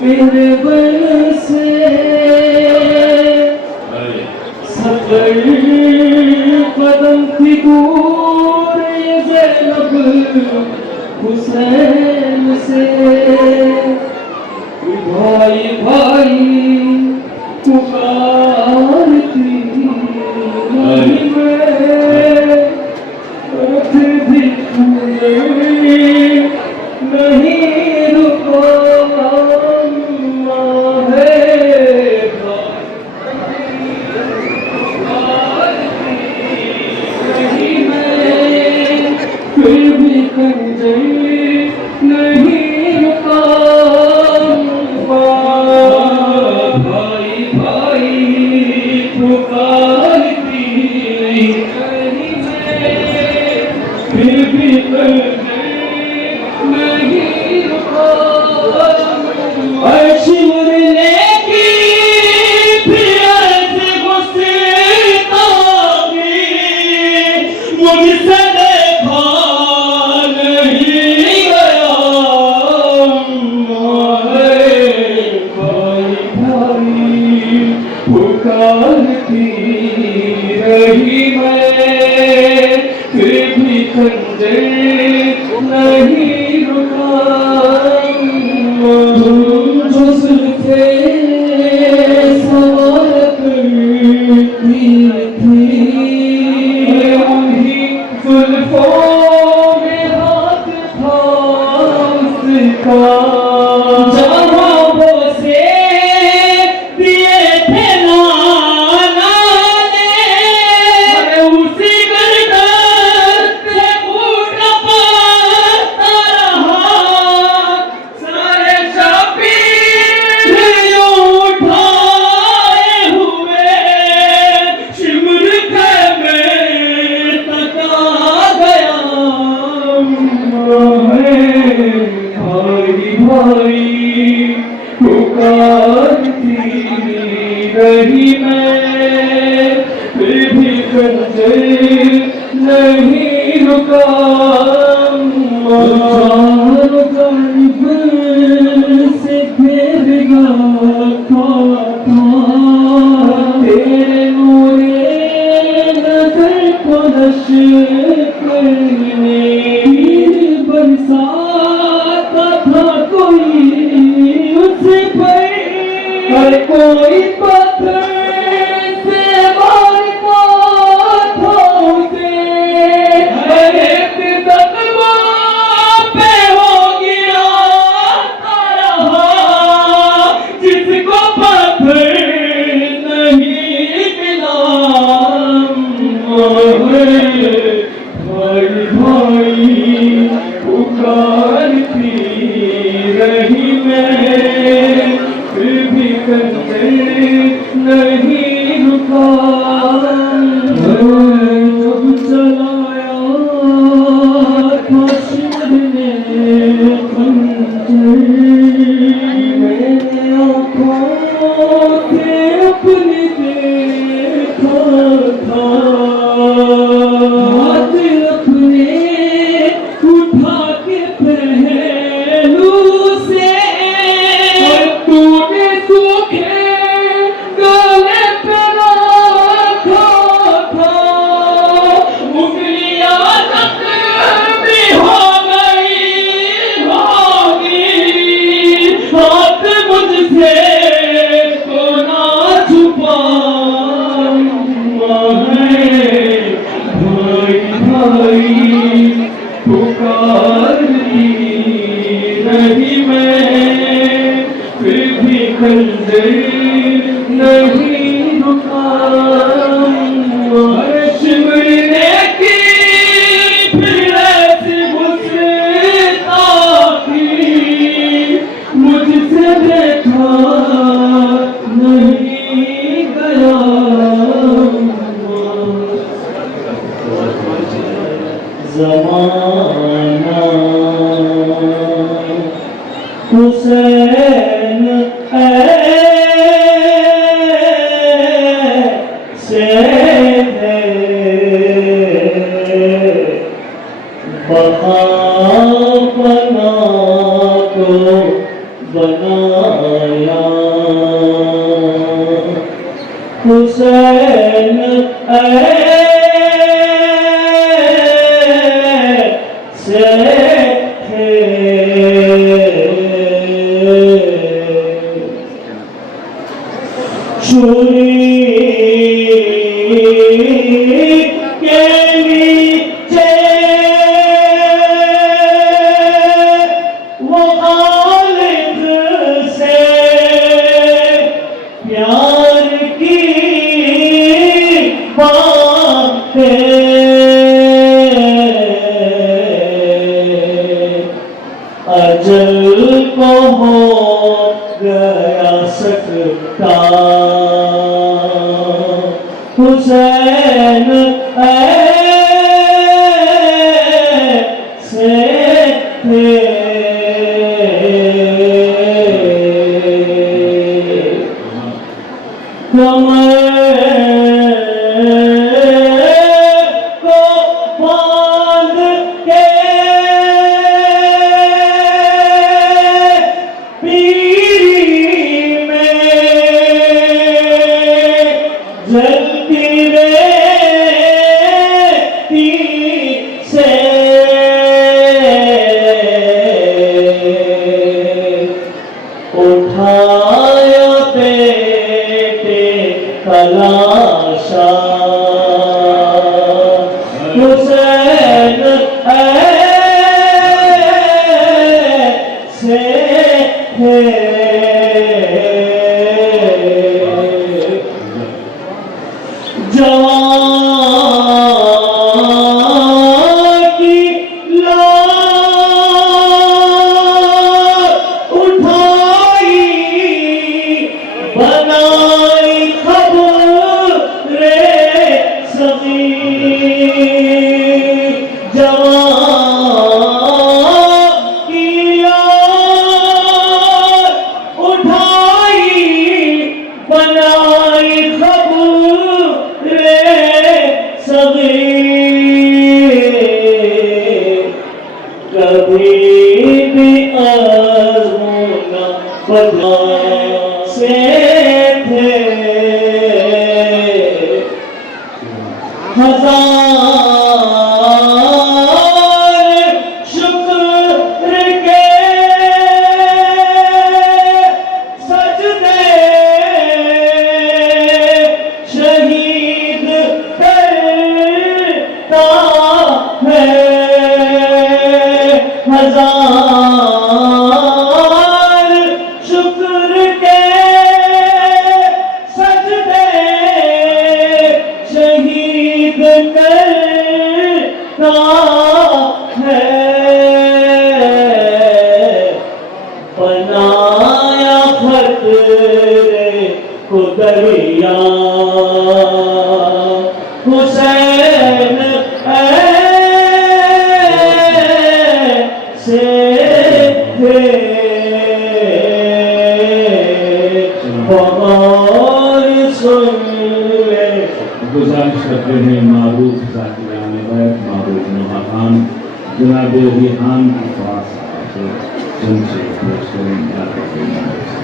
मेरे बल से सफल कदम थी दूर ये ज़ैनब हुसैन से। भाई भाई पुकारती नहीं मैं, फिर भी नहीं रुका नहीं रुका। जो सुनते सवाल करती थी उन्हीं जुल्फों में हाथ था उसका। रही मैं फिर भी नहीं रुका। से घेरेगा तेरे नूरे नजर को नशर करने बरसाता था कोई उस पर कोई पत्थर से मारता था उसे। एक जख्म पे हो गया रहा जिसको पत्थर नहीं मिला। भाई भाई पुकारती रही मैं फिर भी नहीं रुका। जब चलाया था शिव ने खंजर मैंने आँखों से अपनी देखा था। हाथ अपने उठा के पहलू से तूने सूखे गले पे रखा था। उंगलियां जख्मी हो गई होगी हाथ मुझसे तो ना छुपा है। भाई भाई पुकारती रही मैं फिर भी नहीं रुका। शिवने की फिर ऐसी गुस्सा थी मुझसे देखा नहीं गया। ज़माना हुसैन से बखापना को बनाया हुसैन ऐसे थे छुरी के नीचे वो खालिद से प्यार की बातें अजल को हो गया सकता हुसैन ऐसे थे को बांध के पीरी में जलती रेती से उठाया बेटे कलाशा हुसैन ऐसे थे जवान की लाश उठाई बनाई खबरे सगीर जवान की लाश उठाई बनाई खबरे सगीर कभी भी आज़मूना बदला से थे हजार शुक्र के सजदे शहीद करता है हजार शुक्र के सजदे शहीद करता है बनाया खतरे को दरिया हुसैन ऐसे थे बहुत सुन ले गुजारिश करते हैं मारूफ ज़ाकिरान बैत मारूफ नोहा खान जनाब रिहान की पास आके जिनसे पेश करेंगे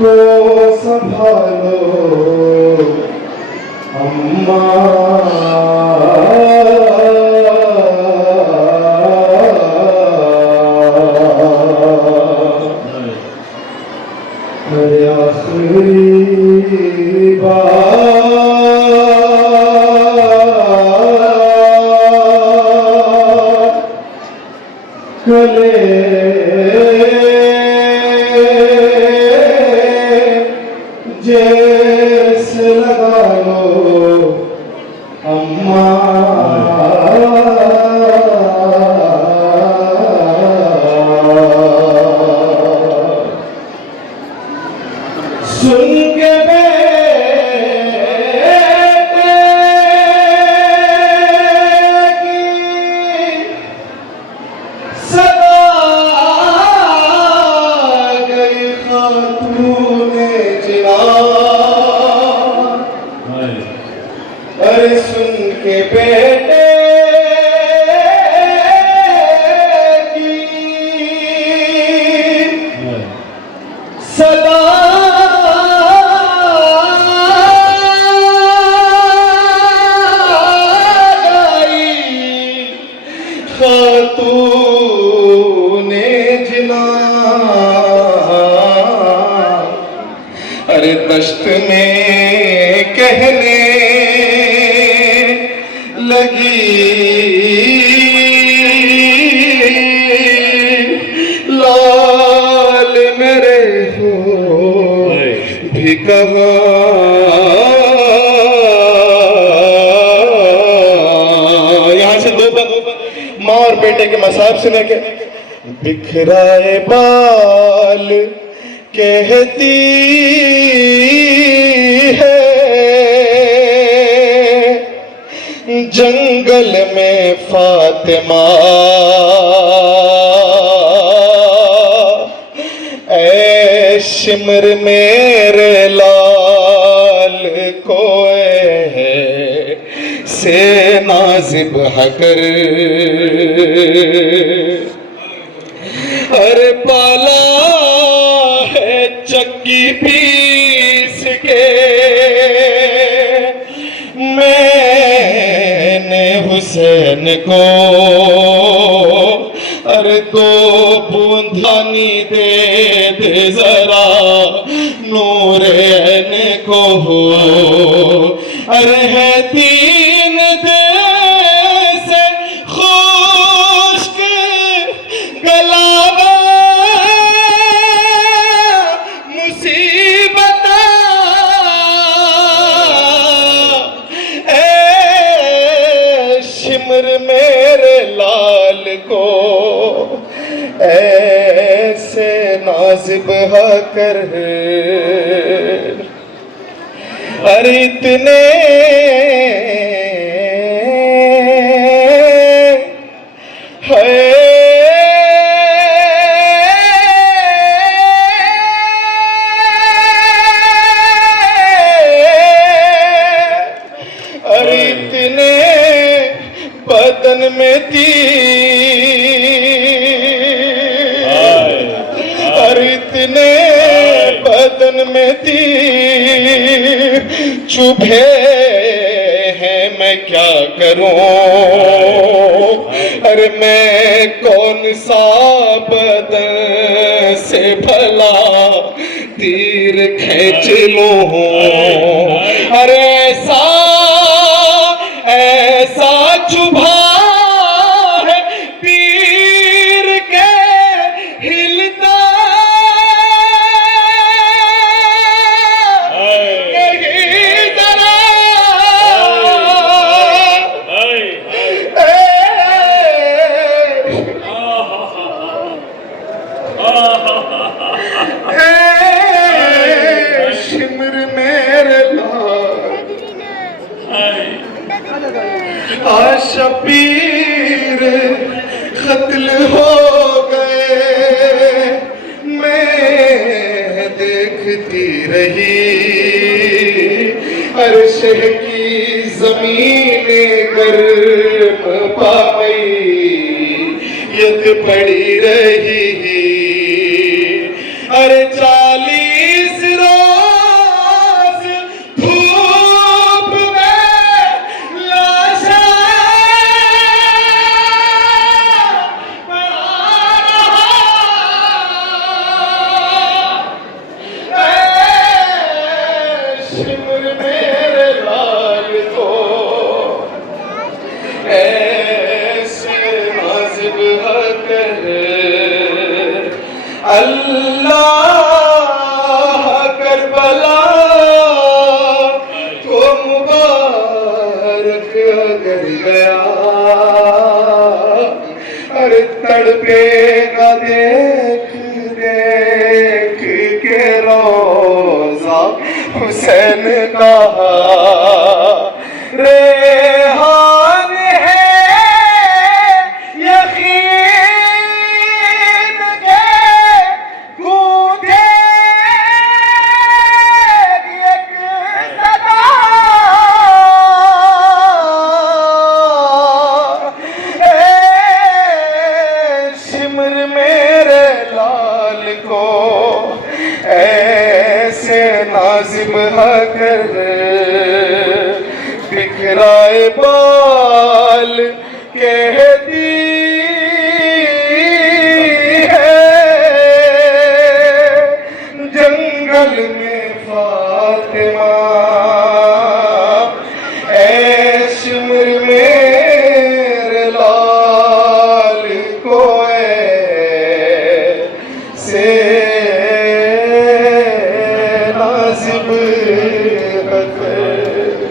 को संभालो अम्मा मेरे आखिरी बात कले जैसे लगा लो अम्मा। सुन के अरे सुन के बेटे की सदा गाई खातूने जिना। अरे दश्त में कहने लगी लाल मेरे हो भी कहा। यहाँ से दो माँ और बेटे के मसाब सुने के बिखराए बाल कहती है जंगल में फातिमा। ऐ शिमर मेरे लाल कोए से नाजिब हकर। अरे पाला है चक्की पीस के मैंने हुसैन को। अरे दो बूंदानी दे दे जरा नूरैन को। अरे है तीन दिन से खुश्क गलावा मुसीबत शिमर मेरे लाल को ऐसे नाज़िब कर। अरे इतने है अरे इतने बदन में तीर। अरे इतने बदन में तीर चुभे हैं मैं क्या करूं। अरे मैं कौन सा बदन से भला तीर खींच लूं। अरे ऐसा ऐसा चुभा है पीर के हिलता कहीं जरा। शिमर मेरे शबीर कत्ल हो गए मैं देखती रही। अर्श की जमीन गर्म पाई यत पड़ी रही। अरे 40 रोज धूप में लाशा शिमर मेरे लाल को ऐसे नाज़िब कर। तड़पेगा देख देख के रोजा हुसैन का रेहान है यकीन के गूंजे एक सदा सिमर मेरे लाल को ऐसे नाजिम कर बिखराए बाल कहती है जंगल में फातिमा ऐ सिमर मेरे लाल को से नाजिम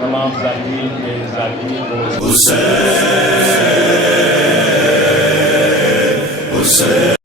तमाम जाकिरीन के जाकिरीन को हुसैन